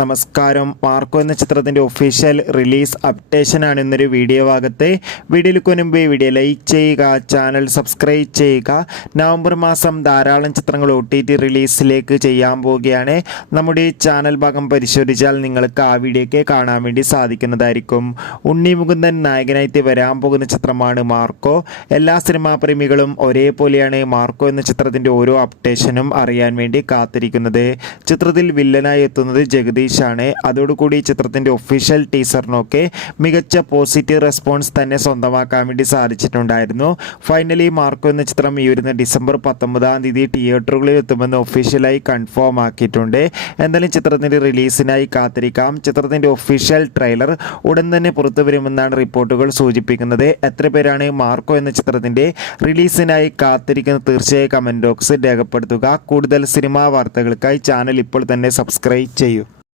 നമസ്കാരം. മാർക്കോ എന്ന ചിത്രത്തിൻ്റെ ഒഫീഷ്യൽ റിലീസ് അപ്ഡേഷനാണ് ഇന്നൊരു വീഡിയോ ഭാഗത്ത്. വീഡിയോയിലേക്ക് മുൻപ് വീഡിയോ ലൈക്ക് ചെയ്യുക, ചാനൽ സബ്സ്ക്രൈബ് ചെയ്യുക. നവംബർ മാസം ധാരാളം ചിത്രങ്ങൾ OTT റിലീസിലേക്ക് ചെയ്യാൻ പോവുകയാണ്. നമ്മുടെ ഈ ചാനൽ ഭാഗം പരിശോധിച്ചാൽ നിങ്ങൾക്ക് ആ വീഡിയോയ്ക്ക് കാണാൻ വേണ്ടി സാധിക്കുന്നതായിരിക്കും. ഉണ്ണി മുകുന്ദൻ നായകനായിട്ട് വരാൻ പോകുന്ന ചിത്രമാണ് മാർക്കോ. എല്ലാ സിനിമാ പ്രേമികളും ഒരേപോലെയാണ് മാർക്കോ എന്ന ചിത്രത്തിൻ്റെ ഓരോ അപ്ഡേഷനും അറിയാൻ വേണ്ടി കാത്തിരിക്കുന്നത്. ചിത്രത്തിൽ വില്ലനായി എത്തുന്നത് ജഗദീഷാണ്. അതോടുകൂടി ചിത്രത്തിൻ്റെ ഒഫീഷ്യൽ ടീസറിനൊക്കെ മികച്ച പോസിറ്റീവ് റെസ്പോൺസ് തന്നെ സ്വന്തമാക്കാൻ വേണ്ടി സാധിച്ചിട്ടുണ്ടായിരുന്നു. ഫൈനലി മാർക്കോ എന്ന ചിത്രം ഈ വരുന്ന ഡിസംബർ 19 തിയേറ്ററുകളിൽ എത്തുമെന്ന് ഒഫീഷ്യലായി കൺഫേം ആക്കിയിട്ടുണ്ട്. എന്തായാലും ചിത്രത്തിൻ്റെ റിലീസിനായി കാത്തിരിക്കാം. ചിത്രത്തിൻ്റെ ഒഫീഷ്യൽ ട്രെയിലർ ഉടൻ തന്നെ പുറത്തു വരുമെന്നാണ് റിപ്പോർട്ടുകൾ സൂചിപ്പിക്കുന്നത്. എത്ര പേരാണ് മാർക്കോ എന്ന ചിത്രത്തിൻ്റെ റിലീസിനായി കാത്തിരിക്കുന്നത്? തീർച്ചയായും കമൻറ്റ് ബോക്സിൽ രേഖപ്പെടുത്തുക. കൂടുതൽ സിനിമാ വാർത്തകൾക്കായി ചാനൽ ഇപ്പോൾ തന്നെ സബ്സ്ക്രൈബ് ചെയ്യുക.